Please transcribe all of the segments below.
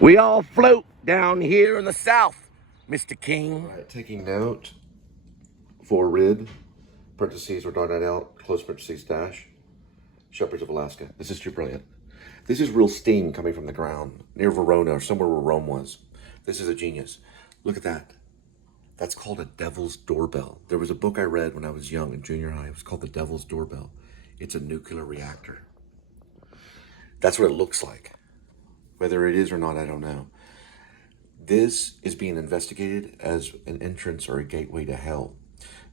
We all float down here in the South, Mr. King. All right, taking note for rib, parentheses, or dotted out, close parentheses, dash, shepherds of Alaska. This is too brilliant. This is real steam coming from the ground near Verona or somewhere where Rome was. This is a genius. Look at that. That's called a devil's doorbell. There was a book I read when I was young in junior high. It was called The Devil's Doorbell. It's a nuclear reactor. That's what it looks like. Whether it is or not, I don't know. This is being investigated as an entrance or a gateway to hell,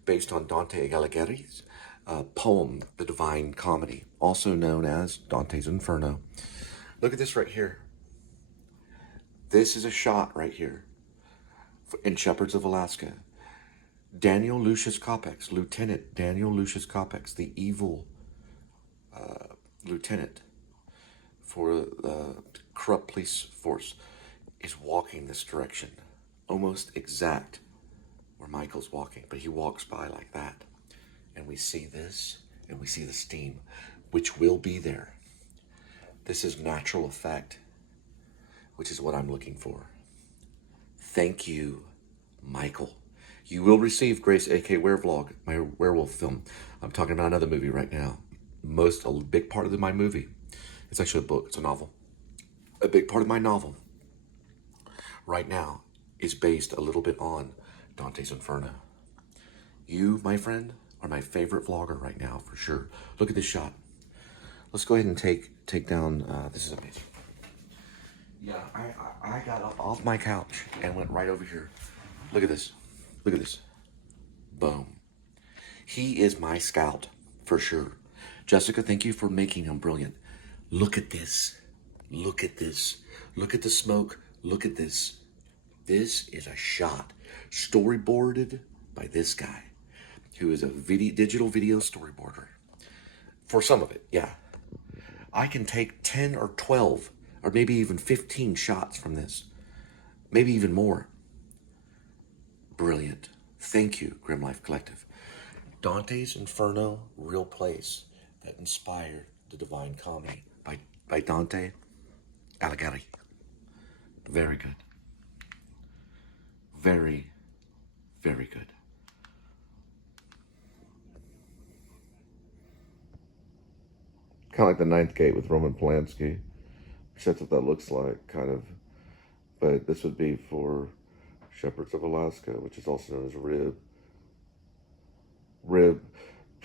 based on Dante Alighieri's poem, The Divine Comedy, also known as Dante's Inferno. Look at this right here. This is a shot right here in Shepherds of Alaska. Daniel Lucius Copex, Lieutenant Daniel Lucius Copex, the evil lieutenant for the corrupt police force, is walking this direction, almost exact where Michael's walking, but he walks by like that. And we see this, and we see the steam, which will be there. This is natural effect, which is what I'm looking for. Thank you, Michael. You will receive Grace AK Werevlog, my werewolf film. I'm talking about another movie right now. A big part of my movie. It's actually a book, it's a novel. A big part of my novel right now is based a little bit on Dante's Inferno. You, my friend, are my favorite vlogger right now, for sure. Look at this shot. Let's go ahead and take down, this is amazing. Yeah, I got up off my couch and went right over here. Look at this. Look at this. Boom. He is my scout, for sure. Jessica, thank you for making him brilliant. Look at this. Look at this. Look at the smoke. Look at this. This is a shot storyboarded by this guy, who is a digital video storyboarder. For some of it, yeah. I can take 10 or 12 or maybe even 15 shots from this. Maybe even more. Brilliant. Thank you, Grim Life Collective. Dante's Inferno, real place that inspired the Divine Comedy by Dante Alighieri. Very good. Very, very good. Kind of like the Ninth Gate with Roman Polanski. That's what that looks like, kind of. But this would be for Shepherds of Alaska, which is also known as rib,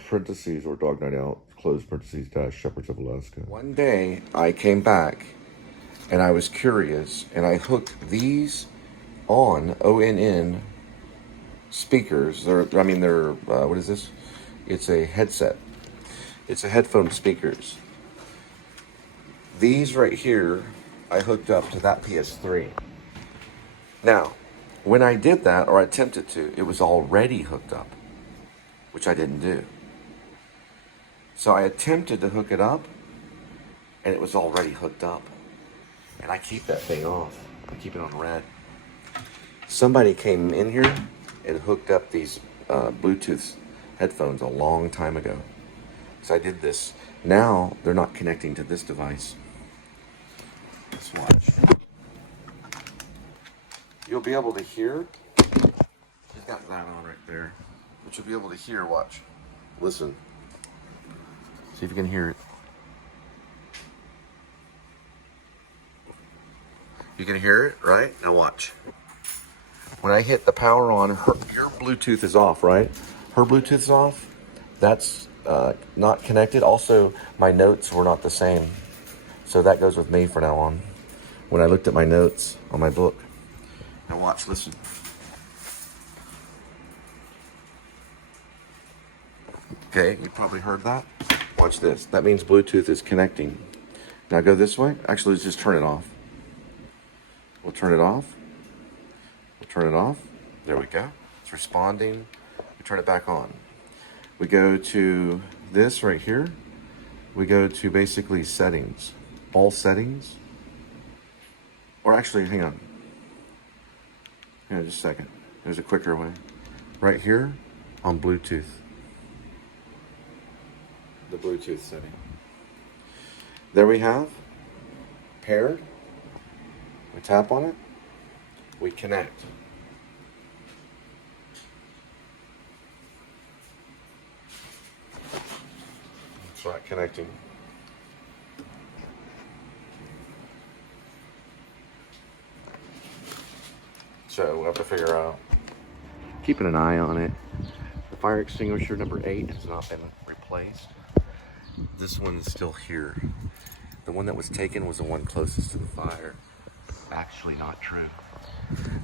parentheses, or Dog Night Out, close parentheses, dash, Shepherds of Alaska. One day, I came back, and I was curious, and I hooked these on ONN speakers. They're, what is this? It's a headset. It's a headphone speakers. These right here, I hooked up to that PS3. Now, when I did that, or attempted to, it was already hooked up, which I didn't do. So I attempted to hook it up, and it was already hooked up. And I keep that thing off. I keep it on red. Somebody came in here and hooked up these Bluetooth headphones a long time ago. So I did this. Now they're not connecting to this device. Let's watch. You'll be able to hear. He's got that on right there. But you'll be able to hear, watch. Listen. See if you can hear it. You can hear it, right? Now watch. When I hit the power on, your Bluetooth is off, right? Her Bluetooth is off. That's not connected. Also, my notes were not the same. So that goes with me for now on. When I looked at my notes on my book. Now watch, listen. Okay, you probably heard that. Watch this. That means Bluetooth is connecting. Now go this way. Actually, let's just turn it off. We'll turn it off. We'll turn it off. There we go. It's responding. We turn it back on. We go to this right here. We go to basically settings. All settings. Or actually, hang on. Hang on just a second. There's a quicker way. Right here on Bluetooth. The Bluetooth setting. There we have paired. We tap on it. We connect. That's right, connecting. So we'll have to figure out. Keeping an eye on it. The fire extinguisher number 8 has not been replaced. This one's still here. The one that was taken was the one closest to the fire. Actually not true.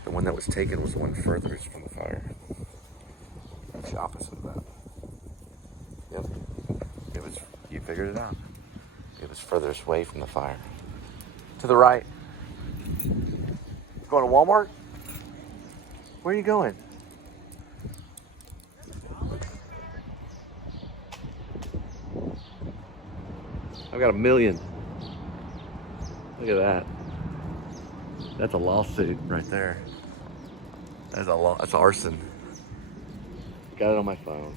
The one that was taken was the one furthest from the fire. It's the opposite of that. Yep. It was, you figured it out. It was furthest away from the fire. To the right. Going to Walmart? Where are you going? I've got 1 million. Look at that. That's a lawsuit right there. That's arson. Got it on my phone.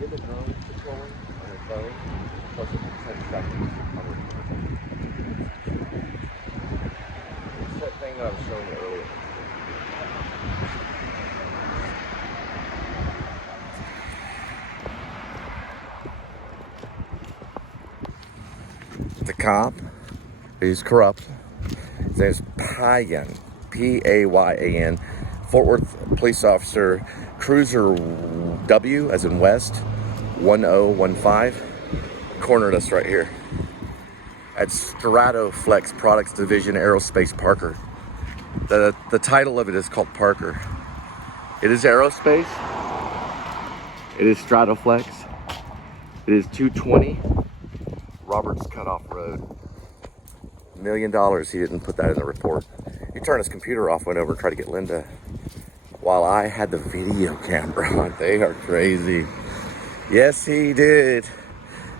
Get the drone patrolling on your phone, plus it's 10 seconds. It's that thing that I was showing you earlier. The cop is corrupt. His name is Payan, P-A-Y-A-N, Fort Worth police officer, Cruiser W, as in West, 1015, cornered us right here at Stratoflex Products Division Aerospace Parker. The title of it is called Parker. It is aerospace. It is Stratoflex. It is 220 Roberts Cutoff Road. $1 million. He didn't put that in the report. He turned his computer off, went over and tried to get Linda while I had the video camera on. They are crazy. Yes, he did.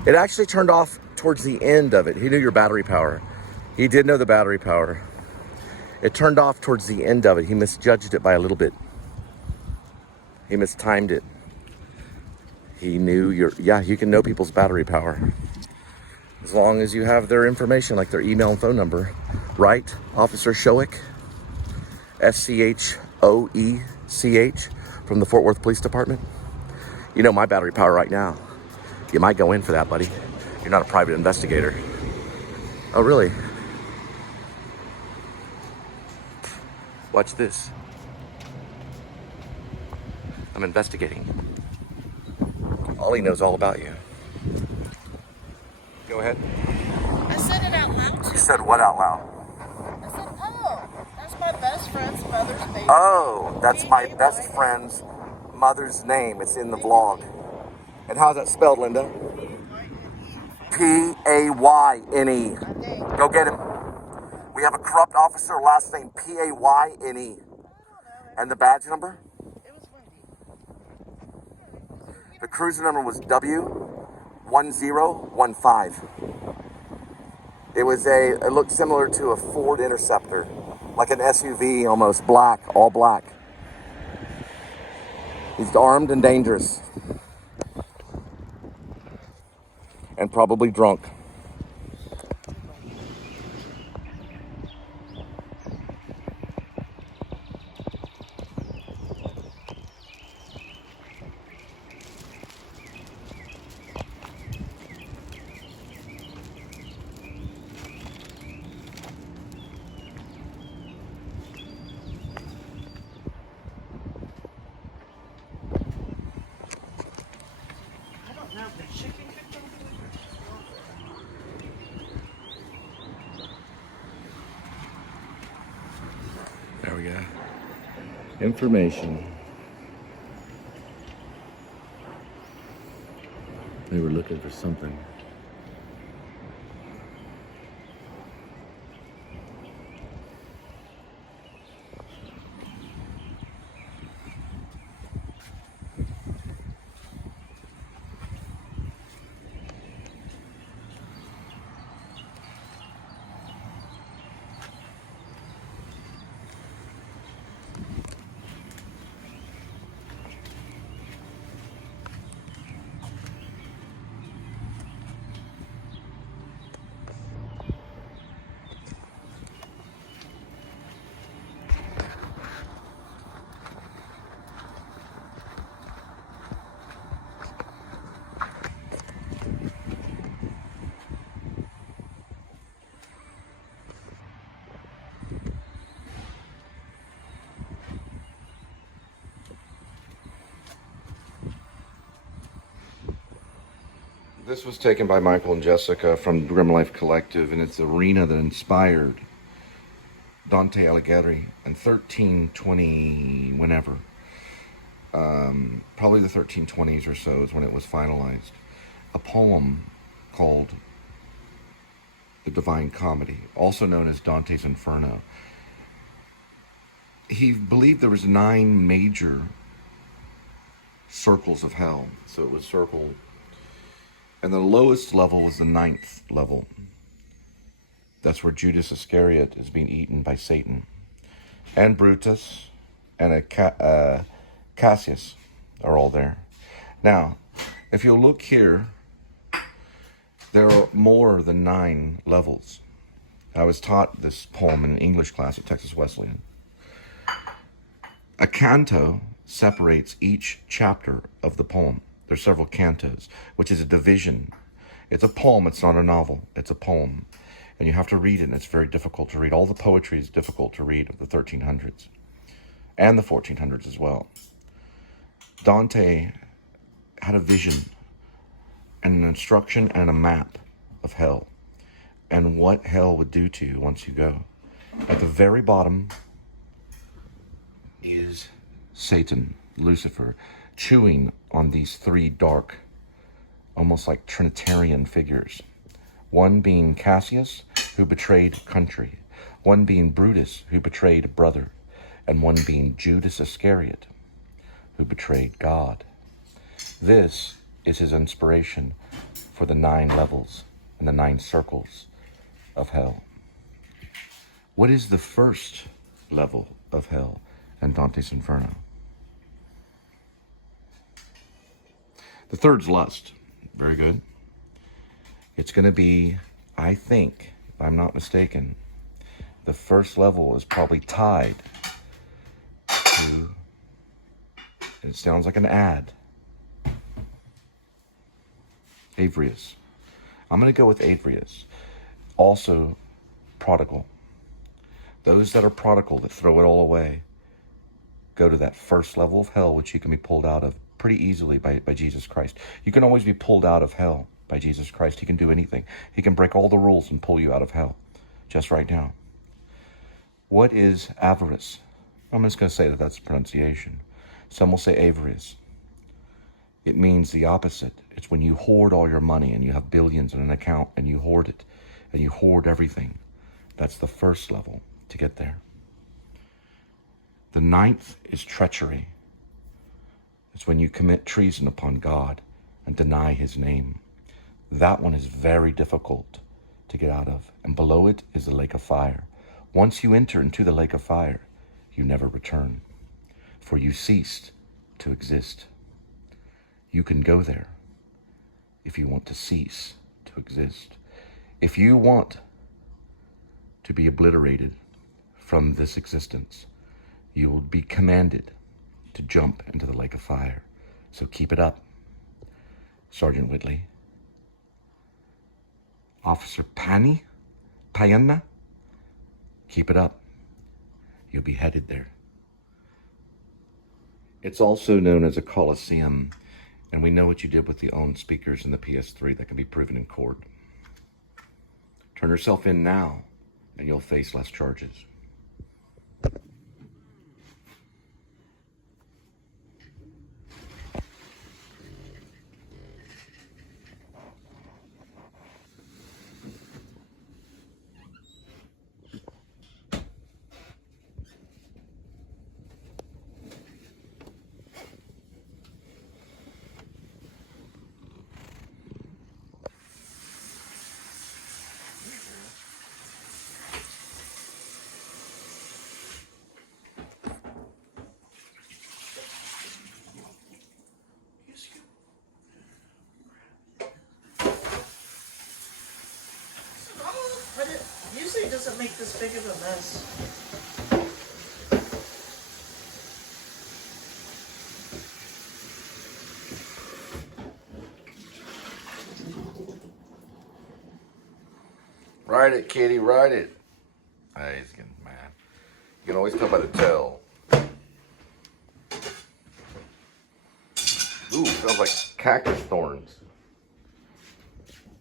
It actually turned off towards the end of it. He knew your battery power. He did know the battery power. It turned off towards the end of it. He misjudged it by a little bit. He mistimed it. He knew you can know people's battery power. As long as you have their information, like their email and phone number. Right, Officer Shoick, Schoeech, from the Fort Worth Police Department. You know my battery power right now. You might go in for that, buddy. You're not a private investigator. Oh, really? Watch this. I'm investigating. Ollie knows all about you. Go ahead. I said it out loud. You said what out loud? I said, oh, that's my best friend's mother's name. Oh, that's my best friend's mother's name. It's in the vlog. And how's that spelled, Linda? P-A-Y-N-E. Go get him. We have a corrupt officer, last name P-A-Y-N-E. And the badge number? It was windy. The cruiser number was W1015. It looked similar to a Ford Interceptor, like an SUV, almost black, all black. He's armed and dangerous. And probably drunk. There we go. Information. They were looking for something. This was taken by Michael and Jessica from Grim Life Collective, and it's the arena that inspired Dante Alighieri in 1320, whenever. Probably the 1320s or so is when it was finalized. A poem called The Divine Comedy, also known as Dante's Inferno. He believed there was 9 major circles of hell. So it was circled. And the lowest level was the 9th level. That's where Judas Iscariot is being eaten by Satan. And Brutus and Cassius are all there. Now, if you'll look here, there are more than 9 levels. I was taught this poem in an English class at Texas Wesleyan. A canto separates each chapter of the poem. There's several cantos, which is a division. It's a poem, it's not a novel, it's a poem. And you have to read it, and it's very difficult to read. All the poetry is difficult to read of the 1300s and the 1400s as well. Dante had a vision and an instruction and a map of hell and what hell would do to you once you go. At the very bottom is Satan, Lucifer, chewing on these 3 dark, almost like Trinitarian figures. One being Cassius, who betrayed country. One being Brutus, who betrayed a brother. And one being Judas Iscariot, who betrayed God. This is his inspiration for the 9 levels and the 9 circles of hell. What is the first level of hell in Dante's Inferno? The third's lust. Very good. It's going to be, I think, if I'm not mistaken, the first level is probably tied to, it sounds like an ad, Avarice. I'm going to go with Avarice. Also, prodigal. Those that are prodigal, that throw it all away, go to that first level of hell, which you can be pulled out of pretty easily by Jesus Christ. You can always be pulled out of hell by Jesus Christ. He can do anything. He can break all the rules and pull you out of hell just right now. What is avarice? I'm just going to say that that's the pronunciation. Some will say avarice. It means the opposite. It's when you hoard all your money and you have billions in an account and you hoard it and you hoard everything. That's the first level to get there. The 9th is treachery. It's when you commit treason upon God and deny his name. That one is very difficult to get out of. And below it is the lake of fire. Once you enter into the lake of fire, you never return, for you ceased to exist. You can go there if you want to cease to exist. If you want to be obliterated from this existence, you will be commanded to jump into the lake of fire. So keep it up, Sergeant Whitley. Officer Payana, keep it up. You'll be headed there. It's also known as a Coliseum, and we know what you did with the own speakers in the PS3 that can be proven in court. Turn yourself in now, and you'll face less charges. But it usually doesn't make this big of a mess. Ride it, kitty, ride it. Hey, he's getting mad. You can always tell by the tail. Ooh, smells like cactus thorns.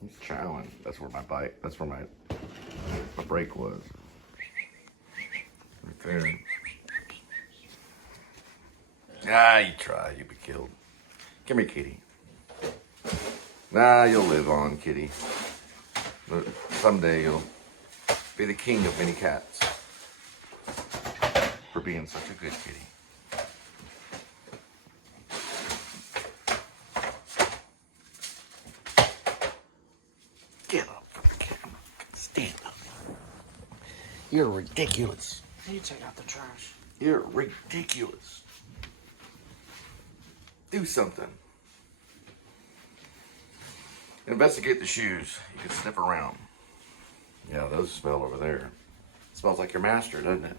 He's chowing. That's where my bite. That's where my break was. Right there. Ah, you try. You'll be killed. Come here, kitty. Nah, you'll live on, kitty. But someday you'll be the king of many cats for being such a good kitty. Get up from the camera. Stand up. You're ridiculous. You take out the trash. You're ridiculous. Do something. Investigate the shoes. You can sniff around. Yeah, those smell over there. It smells like your master, doesn't it?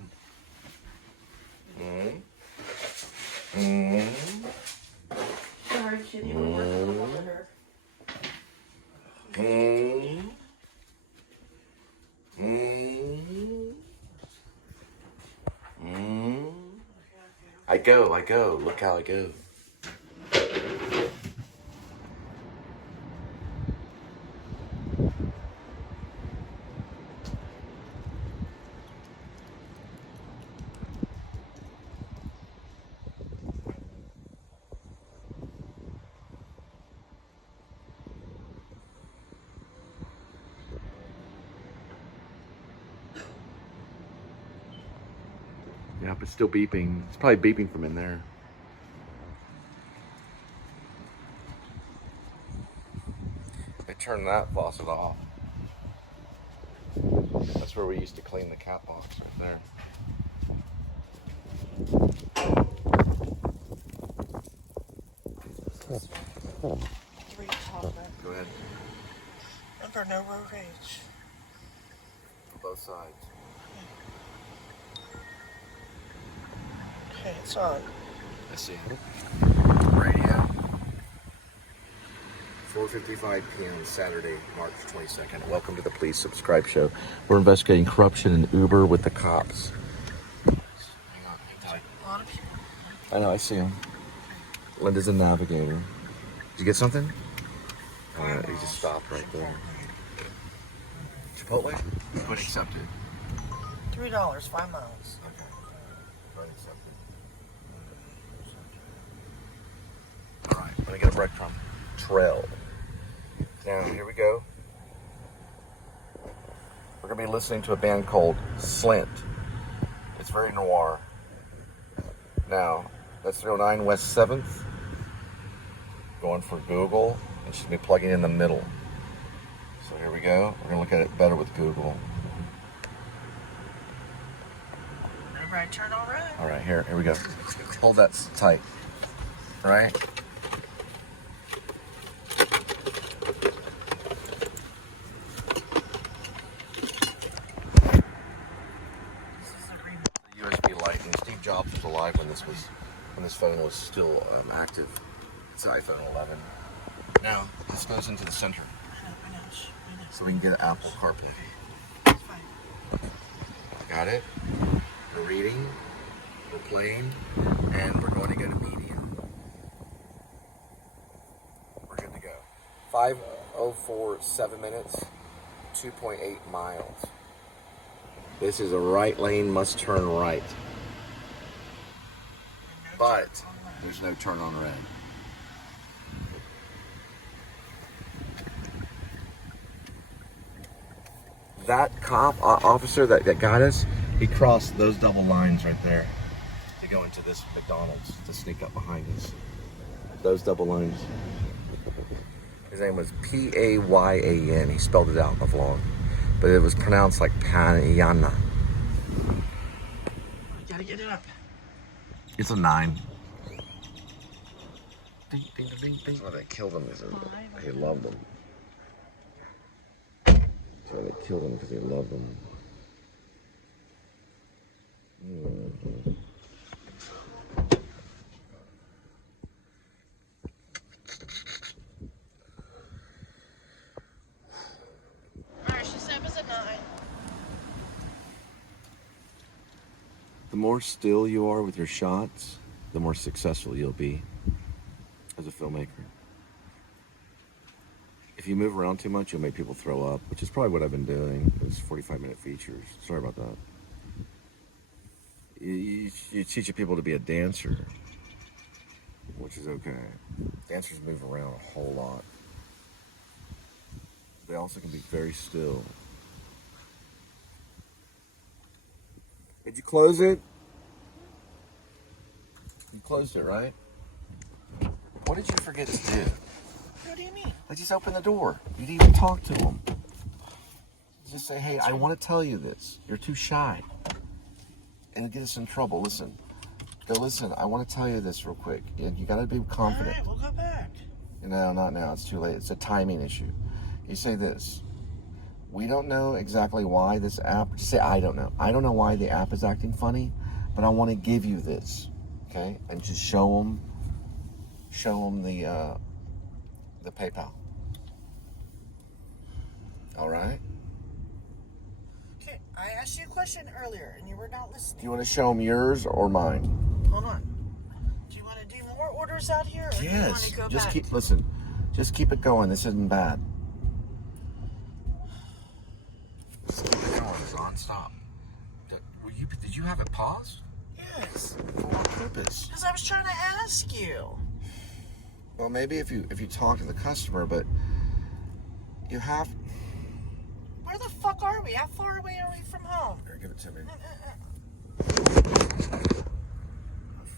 Sorry, kitty. We're working on her. I go. Look how I go. Yep, it's still beeping. It's probably beeping from in there. They turned that faucet off. That's where we used to clean the cat box, right there. Three chocolate. Go ahead. Remember, no road rage. Both sides. Okay, it's on. I see. Radio. 4:55 p.m. Saturday, March 22nd. Welcome to the Please Subscribe show. We're investigating corruption in Uber with the cops. Hang on, hang tight. A lot of people. I know, I see him. Linda's a navigator. Did you get something? He just stopped right there. Chipotle? Put accepted. $3, 5 miles. Okay. Put accepted. Alright, let me get a breadcrumb trail. Now, here we go. We're going to be listening to a band called Slint. It's very noir. Now, that's 309 West 7th. Going for Google. And she's going to be plugging in the middle. So here we go. We're going to look at it better with Google. Remember, I turn all right. Alright, here we go. Hold that tight. Right? USB Lightning. Steve Jobs was alive when this phone was still active. It's an iPhone 11. Now this goes into the center, I know. so we can get Apple CarPlay. It's fine. Got it? We're reading, we're playing, and we're going to go to medium. We're good to go. 5:04, 7 minutes, 2.8 miles. This is a right lane, must turn right. But there's no turn on red. That cop officer that got us, he crossed those double lines right there to go into this McDonald's to sneak up behind us. Those double lines. His name was P-A-Y-A-N. He spelled it out in the vlog, but it was pronounced like Panyana. Gotta get it up. It's a 9. Ding, ding, ding, ding. Oh, they killed him. They loved him. So they killed him because they loved him. Alright, she said it was a 9. The more still you are with your shots, the more successful you'll be as a filmmaker. If you move around too much, you'll make people throw up, which is probably what I've been doing. It's 45-minute features. Sorry about that. You teach people to be a dancer, which is okay. Dancers move around a whole lot. They also can be very still. Did you close it? You closed it, right? What did you forget to do? What do you mean? Like, just open the door. You didn't even talk to them. Just say, hey, I want to tell you this. You're too shy. And it'll get us in trouble. Listen. Go listen. I want to tell you this real quick. You got to be confident. All right, we'll go back. No, not now. It's too late. It's a timing issue. You say this. We don't know exactly why this app... Just say, I don't know. I don't know why the app is acting funny, but I want to give you this. Okay? And just show them the PayPal. All right? Okay, I asked you a question earlier, and you were not Do listening. you want to show them yours or mine? Hold on. Do you want to do more orders out here, or do you want Yes. to go Just back? listen. Just keep it going. This isn't bad. Just keep it going. It's non-stop. Did you have it paused? Yes. For what purpose? Because I was trying to ask you. Well, maybe if you talk to the customer, but you have... Where the fuck are we? How far away are we from home? Here, give it to me. How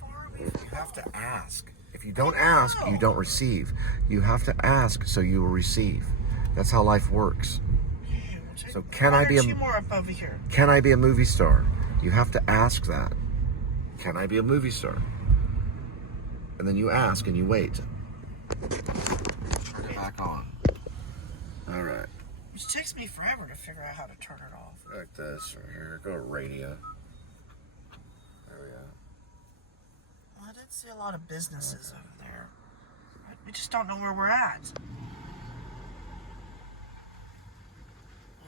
far are we from You have to ask. If you don't ask, you don't receive. You have to ask so you will receive. That's how life works. So can I be a... Two more up over here. Can I be a movie star? You have to ask that. Can I be a movie star? And then you ask and you wait. Turn it back on. All right. Which takes me forever to figure out how to turn it off. Like this right here. Go to radio. There we go. Well, I did see a lot of businesses over there. We just don't know where we're at. Oh,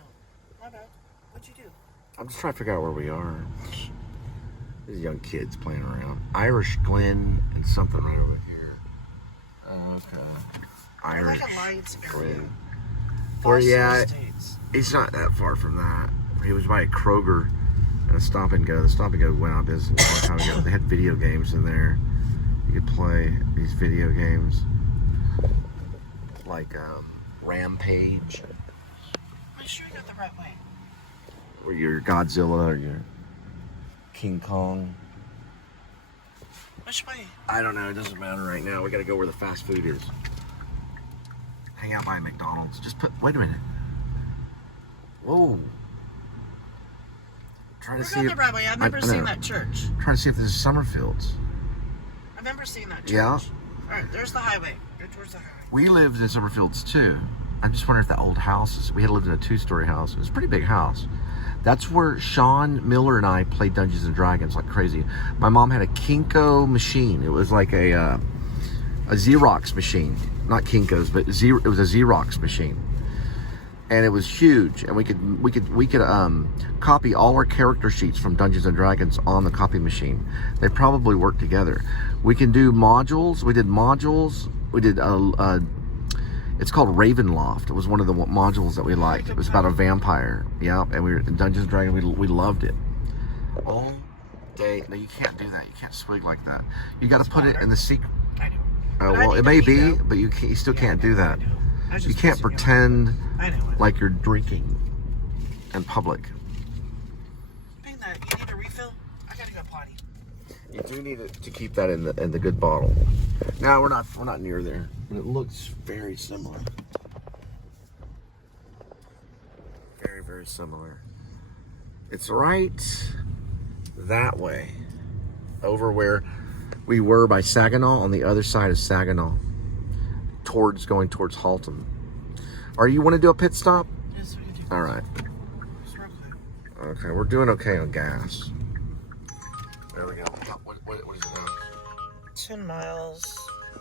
my bad. What'd you do? I'm just trying to figure out where we are. These young kids playing around. Irish Glen and something right over here. Okay. Irish Like a Lights area. Glen. Or yeah, States. it's not that far from that. He was by a Kroger and a Stop and Go. The Stop and Go went out of business a long time ago. They had video games in there. You could play these video games like Rampage, Are you sure you got the right way? or your Godzilla, or your King Kong. Which way? I don't know. It doesn't matter right now. We got to go where the fast food is. Hang out by McDonald's. Just put. Wait a minute. Whoa. Trying We're to see. going the right way. I remember seeing know. that church. Trying to see if there's Summerfields. I remember seeing that church. Yeah. All right, there's the highway. Go towards the highway. We lived in Summerfields too. I'm just wondering if that old house is. We had lived in a 2-story house. It was a pretty big house. That's where Sean Miller and I played Dungeons and Dragons like crazy. My mom had a Kinko machine. It was like a Xerox machine, not Kinko's, but it was a Xerox machine, and it was huge. And we could copy all our character sheets from Dungeons and Dragons on the copy machine. They probably work together. We can do modules. We did modules. We did it's called Ravenloft. It was one of the modules that we liked. It was about a vampire. Yeah, and we were in Dungeons and Dragons. We loved it. All day. No, you can't do that. You can't swig like that. You got to put it in the secret. I do. Oh, But I well, need it to may pee, be, though. but you still can't do that. I was You just can't pissing you off. pretend I know it. like you're drinking in public. Being that you need a refill, I gotta go potty. You do need it to keep that in the good bottle. Now we're not near there, but it looks very similar. Very, very similar. It's right that way, over where we were by Saginaw, on the other side of Saginaw, going towards Halton. Or you want to do a pit stop? Yes, we can do. All right. Just real quick. Okay, we're doing okay on gas. There we go. What is it now? 10 miles.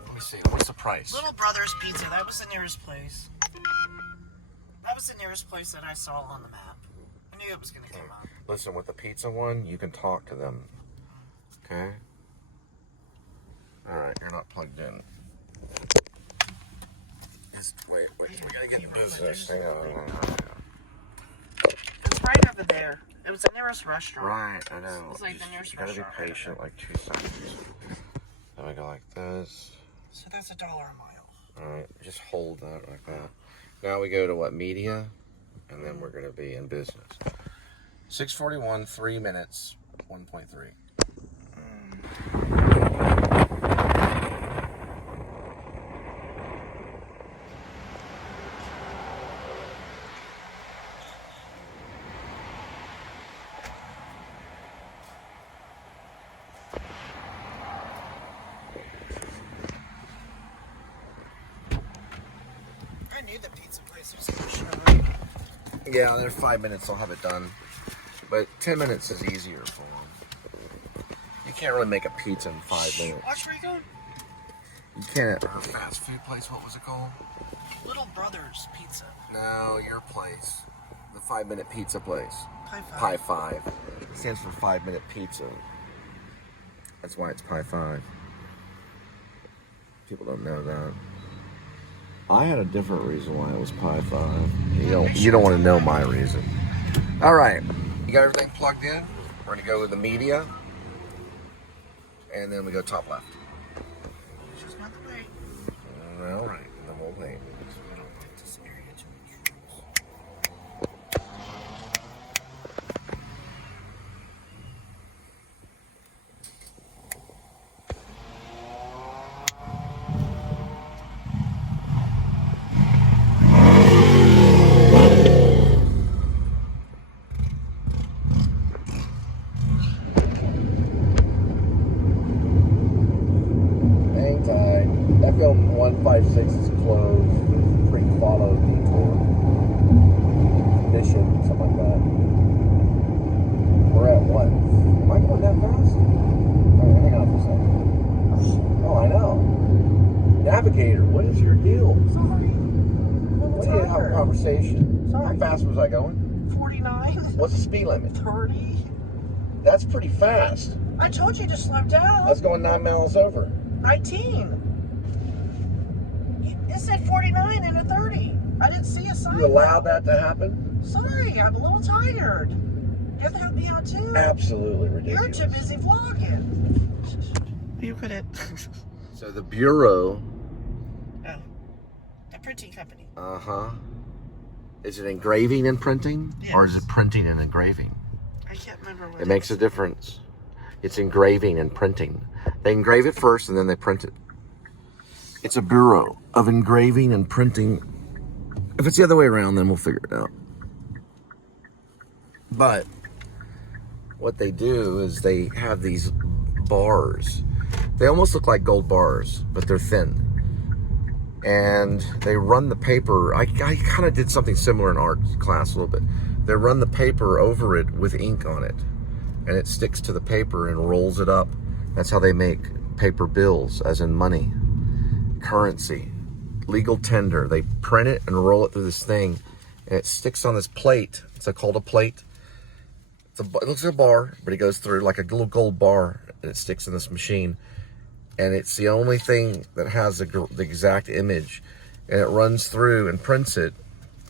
Let me see. What's the price? Little Brother's Pizza. That was the nearest place. That was the nearest place that I saw on the map. I knew it was gonna come up. Listen, with the pizza one, you can talk to them. Okay? Alright, you're not plugged in. Wait, we gotta get in business. Hang on. It's right over there. It was the nearest restaurant. Right, I know. It's like the nearest You gotta be restaurant. patient, like 2 seconds. Then we go like this. So that's $1 a mile. Alright, just hold that like that. Now we go to what, media? And then we're gonna be in business. 6:41, 3 minutes, 1.3. I knew the pizza place was going to show. Yeah, there's 5 minutes, I'll have it done. But 10 minutes is easier for them. You can't really make a pizza in 5 minutes. Watch where you going. You can't. Her fast food place, what was it called? Little Brothers Pizza. No, your place. The 5-minute pizza place. Pie 5. Pie 5. It stands for 5-minute pizza. That's why it's Pie 5. People don't know that. I had a different reason why it was Pie 5. You don't want to know my reason. All right. You got everything plugged in? We're going to go with the media. And then we go top left. She's got the way. All right. Then we'll wait. I don't like this area too much. Hang tight. FM 156 is closed. Pre-follow detour. Mission, something like that. We're at what? Am I going that fast? Oh, hang on for a second. Oh, I know. Navigator, what is your deal? Sorry. What do you have a conversation? Sorry. How fast was I going? 49. What's the speed limit? 30. That's pretty fast. I told you to slow down. I was going 9 miles over. 19. It said 49 and a 30. I didn't see a sign. You allowed that to happen? Sorry, I'm a little tired. You have to help me out too. Absolutely You're ridiculous. too busy vlogging. You put it. So the Bureau, Oh, a printing company. is it engraving and printing? Or is Yes. it printing and engraving? I can't remember what It makes a difference. It's engraving and printing. They engrave it first and then they print it. It's a Bureau of Engraving and Printing. If it's the other way around, then we'll figure it out. But what they do is they have these bars. They almost look like gold bars, but they're thin. And they run the paper. I kind of did something similar in art class a little bit. They run the paper over it with ink on it. And it sticks to the paper and rolls it up. That's how they make paper bills, as in money, currency, legal tender. They print it and roll it through this thing, and it sticks on this plate. It's called a plate. It looks like a bar, but it goes through like a little gold bar, and it sticks in this machine. And it's the only thing that has the exact image, and it runs through and prints it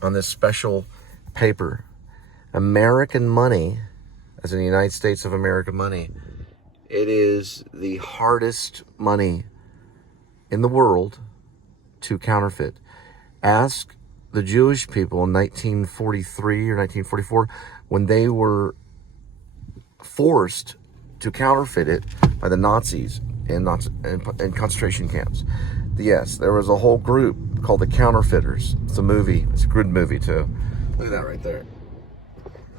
on this special paper. American money, as in the United States of America money, it is the hardest money in the world to counterfeit. Ask the Jewish people in 1943 or 1944 when they were forced to counterfeit it by the Nazis in concentration camps. Yes, there was a whole group called the Counterfeiters. It's a movie. It's a good movie too. Look at that right there.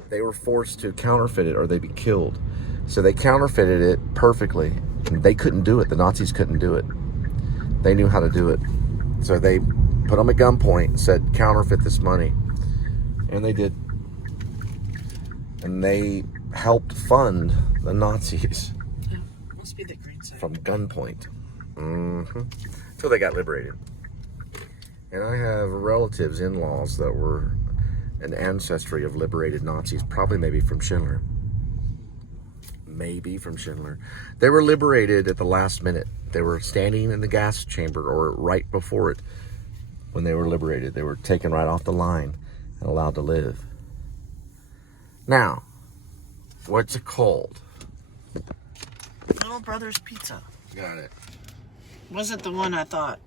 They were forced to counterfeit it or they'd be killed. So they counterfeited it perfectly. And they couldn't do it. The Nazis couldn't do it. They knew how to do it. So they put them at gunpoint and said, counterfeit this money. And they did. And they helped fund the Nazis Yeah, must be the green side. from gunpoint. Until they got liberated. And I have relatives, in-laws that were an ancestry of liberated Nazis, probably maybe from Schindler. Maybe from Schindler. They were liberated at the last minute. They were standing in the gas chamber or right before it. when they were liberated. They were taken right off the line and allowed to live. Now, what's it called? Little Brother's Pizza. Got it. Wasn't the one I thought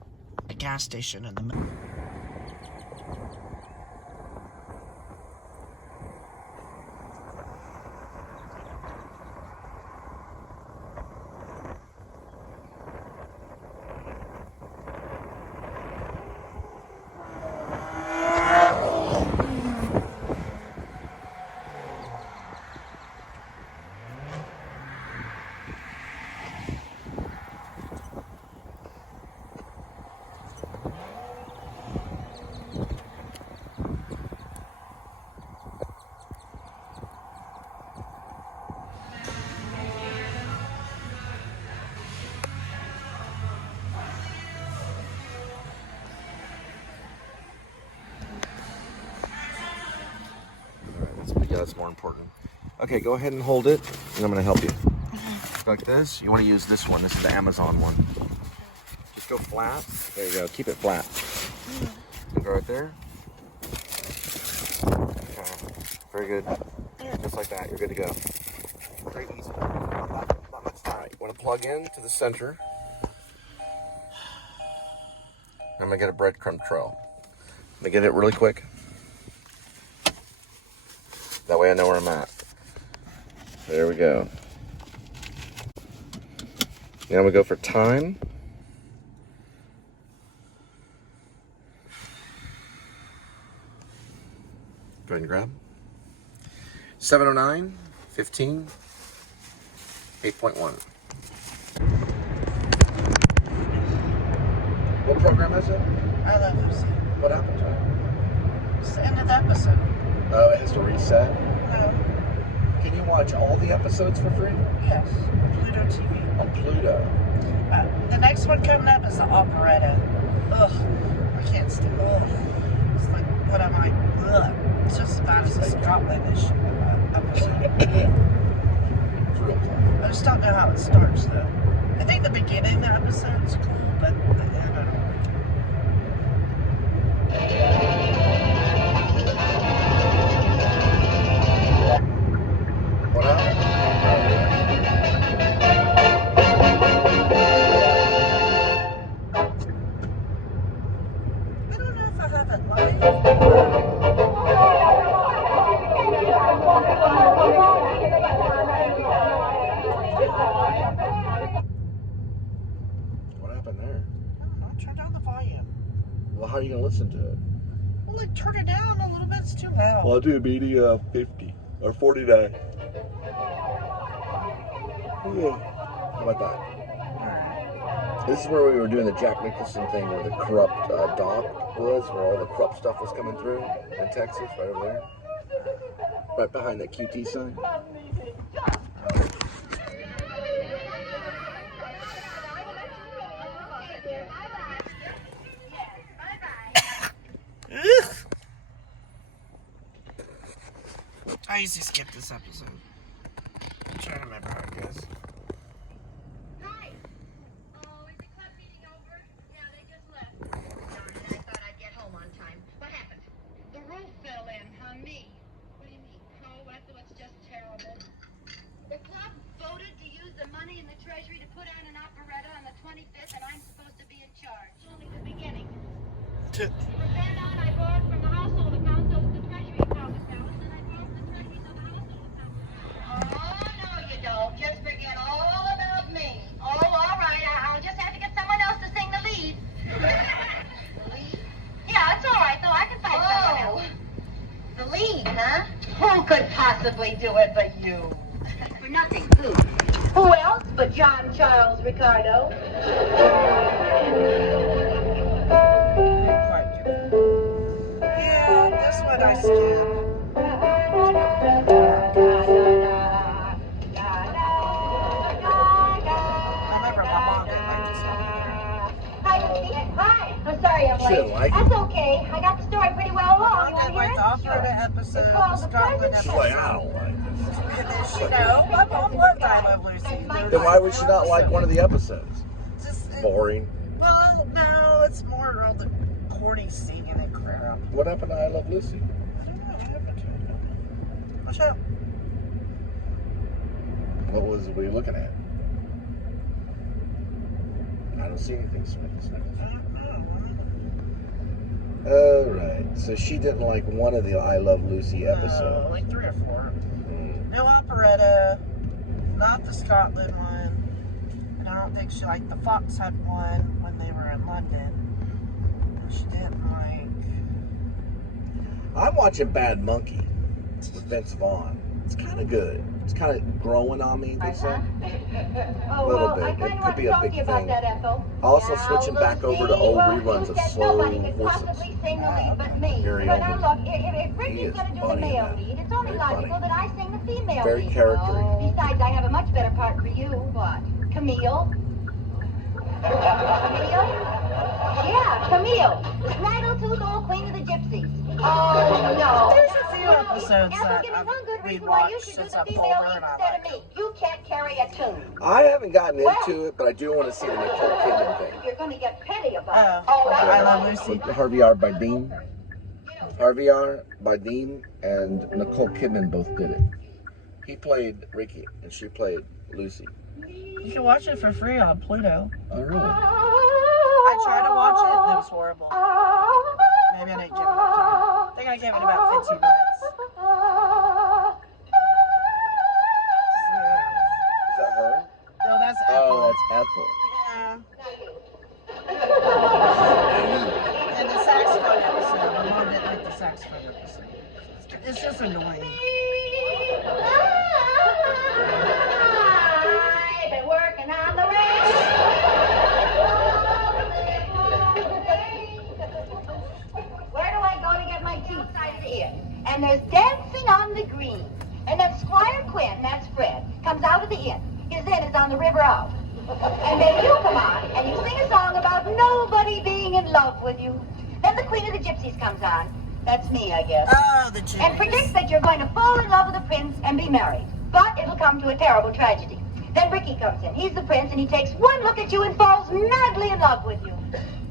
a gas station in the middle. Yeah, that's more important. Okay, go ahead and hold it, and I'm going to help you. Like this. You want to use this one. This is the Amazon one. Just go flat. There you go. Keep it flat. And go right there. Okay. Very good. Just like that. You're good to go. Very easy. Not much time. You want to plug in to the center. I'm going to get a breadcrumb trail. I'm going to get it really quick. That way I know where I'm at. There we go. Now we go for time. Go ahead and grab. 7:09, 15, 8.1. What program is it? I love Lucy. What happened to it? It's the end of the episode. Oh, it has to reset? No. Can you watch all the episodes for free? Yes. Pluto TV. On Pluto. The next one coming up is the operetta. Ugh. I can't stand it. It's like, what am I? Ugh. It's just as bad as a Scotlandish episode. It's real cool. I just don't know how it starts, though. I think the beginning of the episode's cool, but I don't know. What happened? I don't know if I have it live. What happened there? I don't know. Turn down the volume. Well, how are you going to listen to it? Well, like, turn it down a little bit. It's too loud. Well, I'll do media 50 or 49. How about that? This is where we were doing the Jack Nicholson thing where the corrupt dock was, where all the corrupt stuff was coming through in Texas, right over there. Right behind that QT sign. I usually skip this episode. I'm trying to remember how it goes. Hi. Oh, is the club meeting over? Yeah, they just left. Darn it, I thought I'd get home on time. What happened? The roof fell in on me. What do you mean? Oh, that's just terrible. The club voted to use the money in the treasury to put on an operetta on the 25th, and I'm supposed to be in charge. Only the beginning. From then on, I borrowed from the household accounts over the treasury account balance, and I borrowed from the treasury so the household account. Oh, no, you don't. Just forget all about me. Oh, all right. I'll just have to get someone else to sing the lead. The lead? Yeah, it's all right, though. I can find someone else. The lead, huh? Who could possibly do it but you? For nothing. Who? Who else but John Charles Ricardo? Yeah, that's what I skip. I remember my mom didn't like this one either. Hi, Lucy. Hi. I'm sorry I'm She didn't late. like it. That's okay. I got the story pretty well along. You Mom want didn't to like hear the it? operetta episode, It's the called The Scotland Present She's episode. like, I don't like this. And then she, my mom loved I Love Lucy. Then why would she not like one of the episodes? Just, Boring. well, no, it's more all the 40 singing and crap. What happened to I Love Lucy? Watch out. What were you looking at? I don't see anything, Smith. Alright, so she didn't like one of the I Love Lucy episodes. Like 3 or 4. No operetta, not the Scotland one, and I don't think she liked the Fox Hunt one when they were in London. And she didn't like... I'm watching Bad Monkey with Vince Vaughn. It's kind of good. It's kind of growing on me, they say. Oh, A little well, bit. I It kind could of want be to a talk big to you about thing. that, Ethel. Also Now, switching back over to old Lucy, reruns of you said slow nobody could voices. possibly sing the lead but me. Very But now old. look, if He Richie's is going to do the funny in male that. lead, it's only Very logical funny. that I sing the female Very lead. charactery. Besides, I have a much better part for you. What? Camille? Camille? Yeah, Camille. Snaggletooth, old queen of the gypsies. Oh, no. There's a few episodes Ethel, that give me one good we reason why you watched should do since the I've told female her lead and I instead like of me. You can't carry a tune. I haven't gotten into it, but I do want to see the Nicole Kidman thing. You're going to get petty about it. I Love Lucy. Harvey R. Bardem. Harvey R. Bardem and Nicole Kidman both did it. He played Ricky, and she played Lucy. You can watch it for free on Pluto. Oh, really? I tried to watch it and it was horrible. Maybe I didn't give it enough time. I think I gave it about 15 minutes. Is that her? No, that's Ethel. Oh, that's Ethel. Yeah. And the saxophone episode. My mom didn't like the saxophone episode. It's just annoying. I've been working on the range. Where do I go to get my tea? Side of the inn. And there's dancing on the green. And then Squire Quinn, that's Fred, comes out of the inn. His inn is on the river out. And then you come on and you sing a song about nobody being in love with you. Then the Queen of the Gypsies comes on. That's me, I guess. Oh, the Jews. And predicts that you're going to fall in love with the prince and be married. But it'll come to a terrible tragedy. Then Ricky comes in. He's the prince, and he takes one look at you and falls madly in love with you.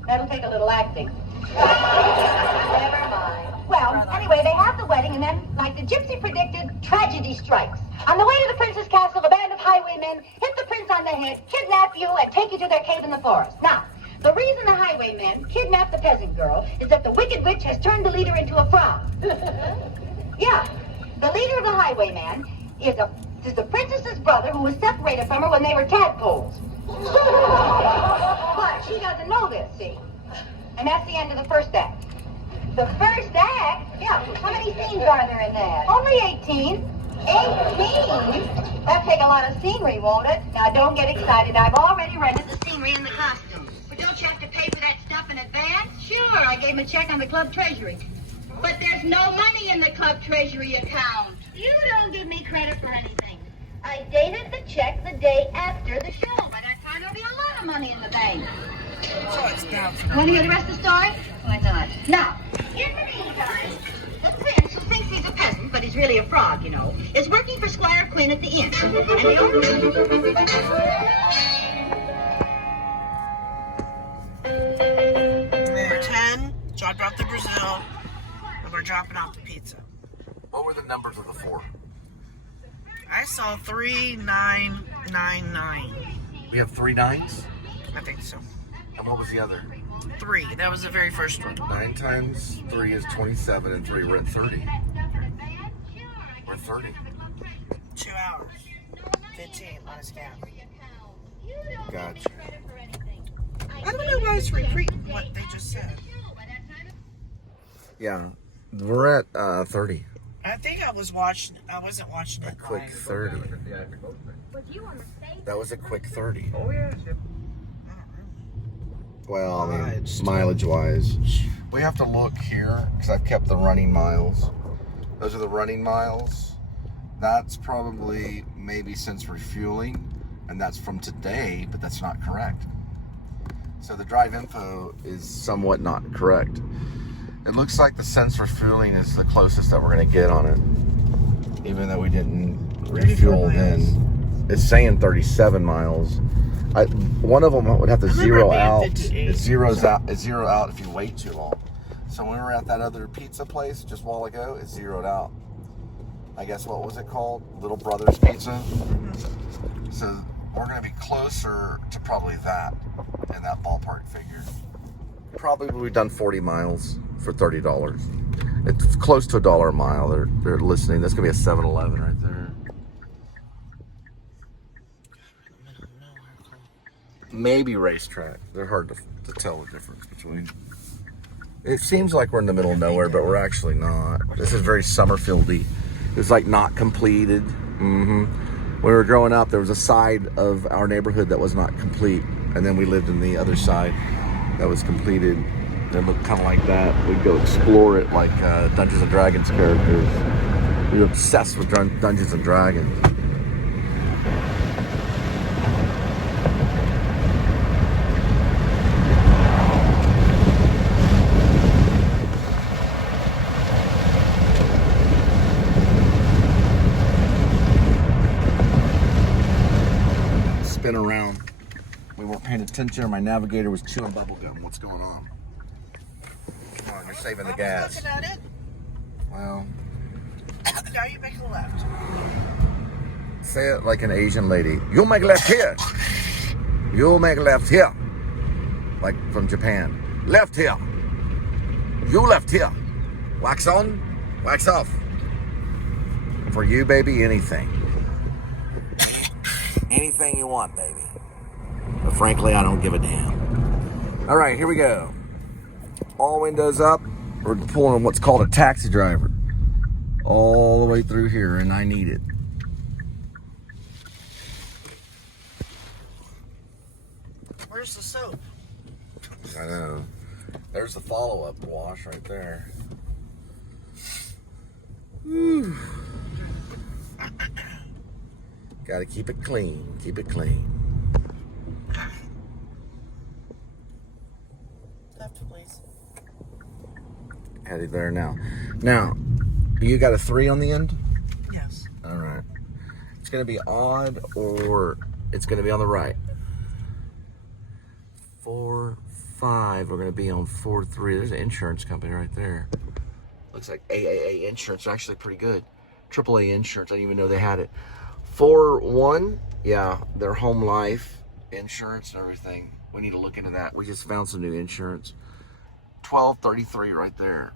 That'll take a little acting. Never mind. Well, anyway, they have the wedding, and then, like the gypsy predicted, tragedy strikes. On the way to the prince's castle, a band of highwaymen hit the prince on the head, kidnap you, and take you to their cave in the forest. Now, the reason the highwaymen kidnapped the peasant girl is that the wicked witch has turned the leader into a frog. Yeah, the leader of the highwayman is the princess's brother who was separated from her when they were tadpoles. But she doesn't know this, see? And that's the end of the first act. The first act? Yeah. How many scenes are there in that? Only 18. 18? That'll take a lot of scenery, won't it? Now, don't get excited. I've already rented the scenery and the costumes. But don't you have to pay for that stuff in advance? Sure, I gave him a check on the club treasury. But there's no money in the club treasury account. You don't give me credit for anything. I dated the check the day after the show. By that time, there'll be a lot of money in the bank. So it's down for Want to hear the rest of the story? Why not? Now, in the meantime, the prince, who thinks he's a peasant, but he's really a frog, you know, is working for Squire Quinn at the inn. And the owner... Number 10, dropped off the Brazil, and we're dropping off the pizza. What were the numbers of the 4? I saw 3999. We have 3 9s? I think so. And what was the other? 3. That was the very first one. 9 times 3 is 27, and 3 we're at 30. We're 30. 2 hours. 15 minus gas. Gotcha. I don't know why it's repeating what they just said. Yeah, we're at 30. I think I wasn't watching A it quick live. 30. That was a quick 30. Oh, yeah. Well, I mean, Mileage. mileage-wise. We have to look here, because I've kept the running miles. Those are the running miles. That's probably maybe since refueling, and that's from today, but that's not correct. So the drive info is somewhat not correct. It looks like the since refueling is the closest that we're going to get on it, even though we didn't refuel then. It's saying 37 miles. One of them would have to I remember zero it being out. 58. It zeroes out. It zero out if you wait too long. So when we were at that other pizza place just a while ago, it zeroed out. I guess, what was it called? Little Brothers Pizza. So we're going to be closer to probably that in that ballpark figure. Probably we've done 40 miles for $30. It's close to $1 a mile. They're listening. That's going to be a 7-Eleven right there. Maybe racetrack. They're hard to tell the difference between. It seems like we're in the middle of nowhere, but we're actually not. This is very Summerfield-y. It's like not completed. When we were growing up, there was a side of our neighborhood that was not complete, and then we lived in the other side that was completed. It looked kind of like that. We'd go explore it like Dungeons and Dragons characters. We were obsessed with Dungeons and Dragons. Spin around. We weren't paying attention, or my navigator was chewing bubble gum. What's going on? Come on, you're saving the gas. Looking at it. Well, Now you make a left. say it like an Asian lady. You'll make a left here. You'll make a left here. Like from Japan. Left here. You left here. Wax on, wax off. For you, baby, anything. Anything you want, baby. But frankly, I don't give a damn. All right, here we go. All windows up. We're pulling what's called a taxi driver. All the way through here, and I need it. Where's the soap? I know. There's the follow-up wash right there. Whew. Gotta keep it clean. Keep it clean. Left, please. Headed there now. Now, you got a 3 on the end? Yes. All right. It's gonna be odd, or it's gonna be on the right. 4, 5. We're gonna be on 4, 3. There's an insurance company right there. Looks like AAA insurance. They're actually pretty good. AAA insurance. I didn't even know they had it. 4, 1. Yeah, their home life insurance and everything. We need to look into that. We just found some new insurance. 1233 right there.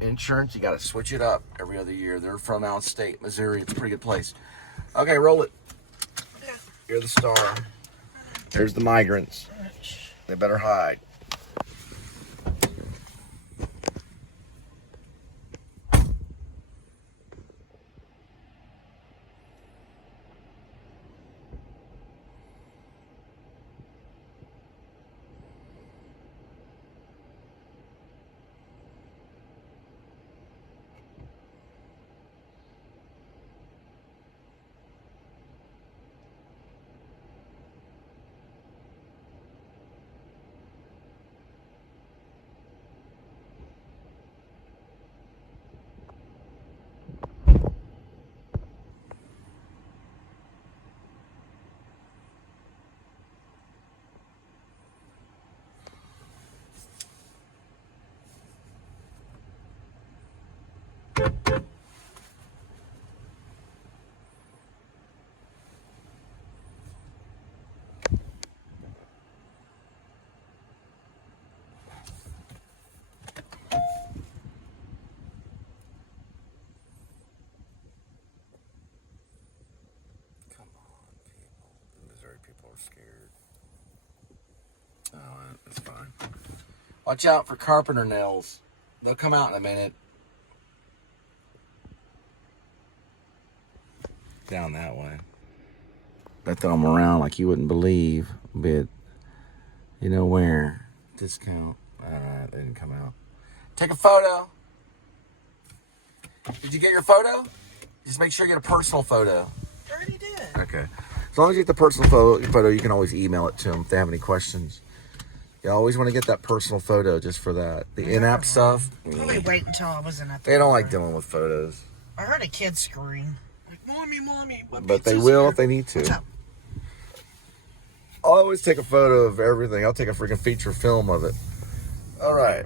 Insurance, you got to switch it up every other year. They're from out of state, Missouri. It's a pretty good place. Okay, roll it. Yeah. You're the star. There's the migrants. They better hide. Scared. Oh, that's fine. Watch out for carpenter nails. They'll come out in a minute. Down that way. They throw them around like you wouldn't believe, but you know where. Discount. Alright, they didn't come out. Take a photo. Did you get your photo? Just make sure you get a personal photo. I already did. Okay. As long as you get the personal photo, you can always email it to them if they have any questions. You always want to get that personal photo just for that. The in-app stuff. Probably wait until I wasn't at the They don't door. like dealing with photos. I heard a kid scream. Like, Mommy, Mommy. But they will if they need to. What's up? I'll always take a photo of everything. I'll take a freaking feature film of it. All right.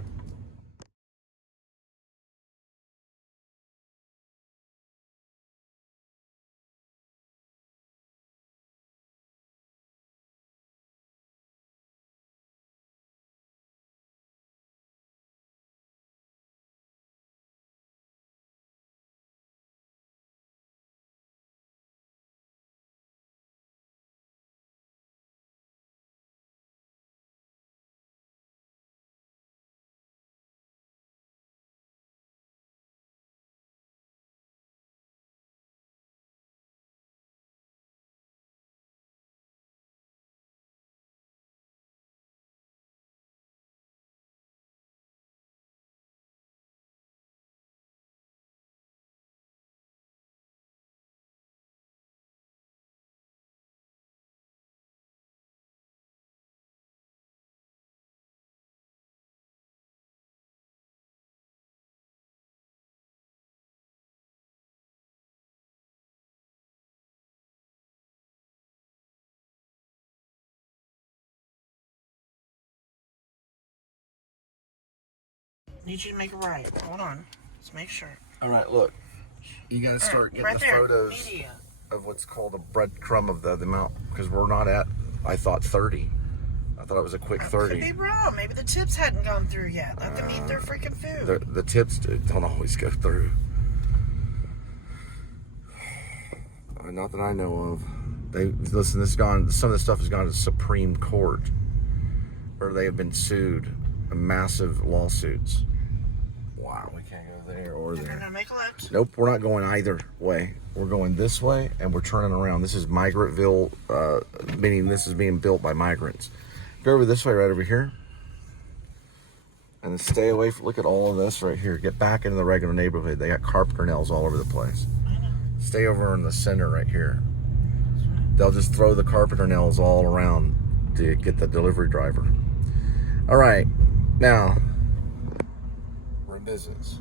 Need you to make a right. Hold on. Let's make sure. All right, look. You gotta start getting right the there. photos Media. of what's called a breadcrumb of the amount, because we're not at, I thought 30. I thought it was a quick 30. Could be wrong. Maybe the tips hadn't gone through yet. Let them eat their freaking food. The tips don't always go through. Not that I know of. Some of this stuff has gone to the Supreme Court, where they have been sued in massive lawsuits. Wow, we can't go there or They're there. gonna make a left. Nope, we're not going either way. We're going this way, and we're turning around. This is Migrantville, meaning this is being built by migrants. Go over this way, right over here. And then stay away from, look at all of this right here. Get back into the regular neighborhood. They got carpenter nails all over the place. Stay over in the center right here. They'll just throw the carpenter nails all around to get the delivery driver. All right, now we're in business.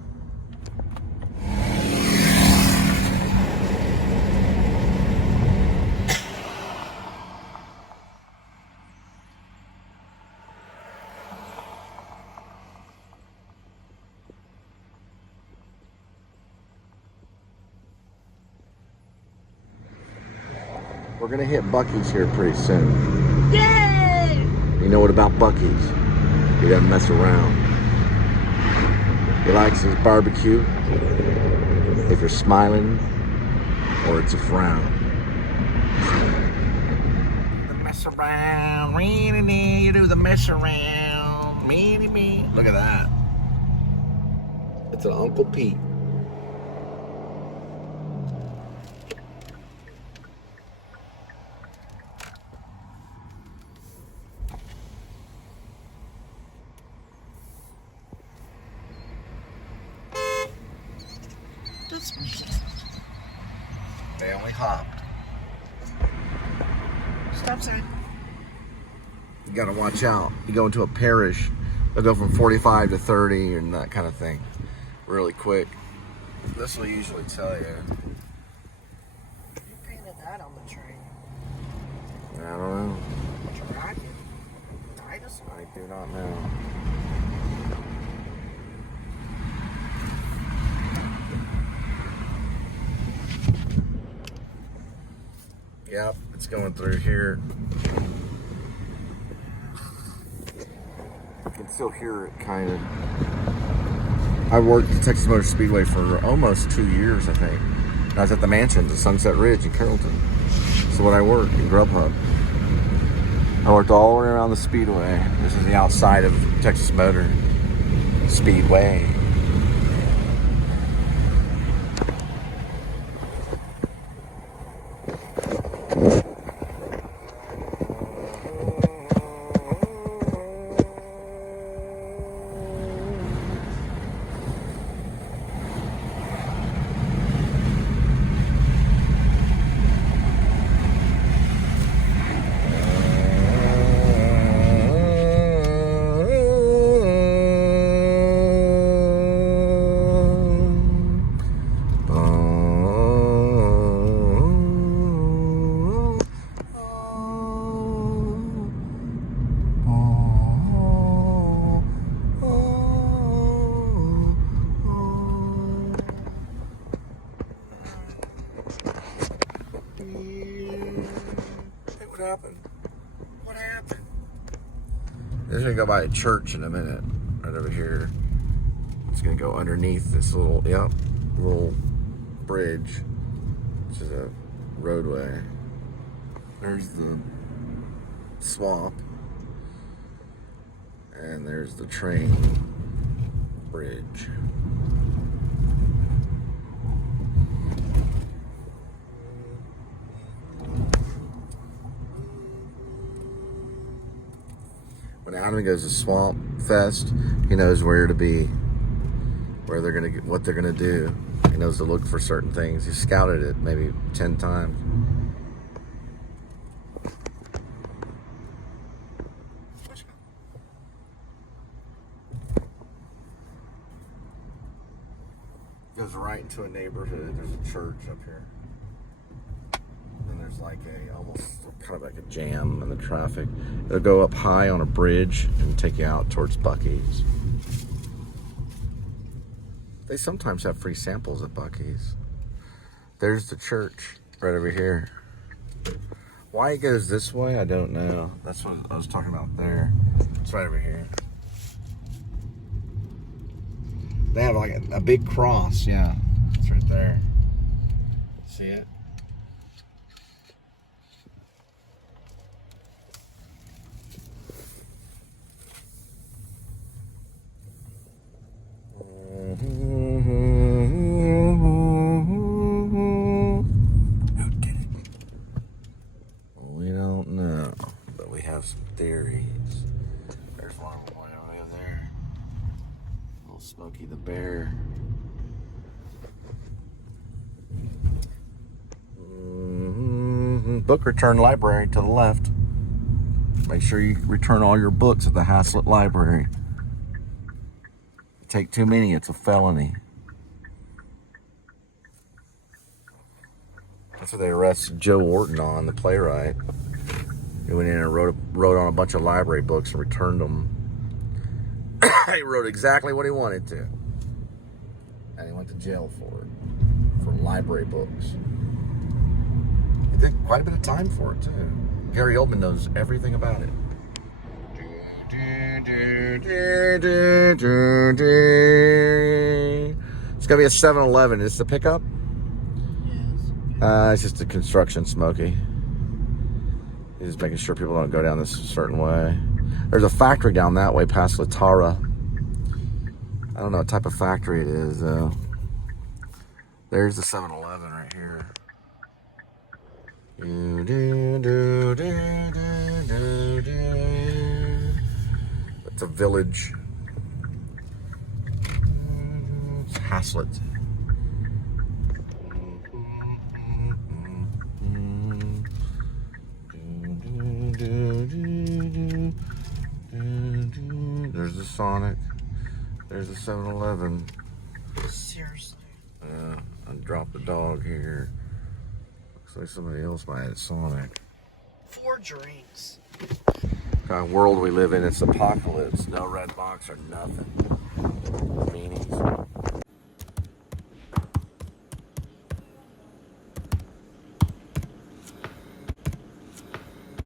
We're gonna hit Buc-ee's here pretty soon. Yay! You know what about Buc-ee's? He doesn't mess around. He likes his barbecue. If you're smiling, or it's a frown. The mess around, you do the mess around, me. Look at that. It's an Uncle Pete. They only hopped. Stop sign. You gotta watch out. You go into a parish, they'll go from 45 to 30 and that kind of thing. Really quick. This will usually tell you. You painted that on the train. I don't know. Dragon. Dinosaur. I do not know. Yep, it's going through here. You can still hear it, kind of. I worked at Texas Motor Speedway for almost 2 years, I think. I was at the Mansions at Sunset Ridge in Carrollton. That's what I worked in Grubhub. I worked all the way around the Speedway. This is the outside of Texas Motor Speedway. What happened? What happened? This is gonna go by a church in a minute, right over here. It's gonna go underneath this little bridge, which is a roadway. There's the swamp, and there's the train bridge. When Adam goes to Swamp Fest, he knows where to be, where they're gonna get, what they're gonna do. He knows to look for certain things. He scouted it maybe 10 times. Goes right into a neighborhood. There's a church up here. And there's like a almost kind of like a jam in the traffic. It'll go up high on a bridge and take you out towards Buc-ee's. They sometimes have free samples at Buc-ee's. There's the church right over here. Why it goes this way, I don't know. That's what I was talking about there. It's right over here. They have like a big cross, yeah. It's right there. See it? Who did it? We don't know, but we have some theories. There's one way over there. Little Smokey the Bear. Book return library to the left. Make sure you return all your books at the Haslett Library. Take too many, it's a felony. That's what they arrested Joe Wharton on, the playwright. He went in and wrote on a bunch of library books and returned them. He wrote exactly what he wanted to. And he went to jail for it. For library books. He did quite a bit of time for it, too. Gary Oldman knows everything about it. It's gonna be a 7-Eleven. Is this the pickup? Yes. It's just a construction, Smokey. He's just making sure people don't go down this a certain way. There's a factory down that way past Latara. I don't know what type of factory it is, though. There's the 7-Eleven right here. It's a village. It's Haslett. There's the Sonic. There's the 7-Eleven. Seriously. I dropped the dog here. Looks like somebody else might have Sonic. 4 drinks. Kind of world we live in, it's apocalypse. No red box or nothing. Meanies.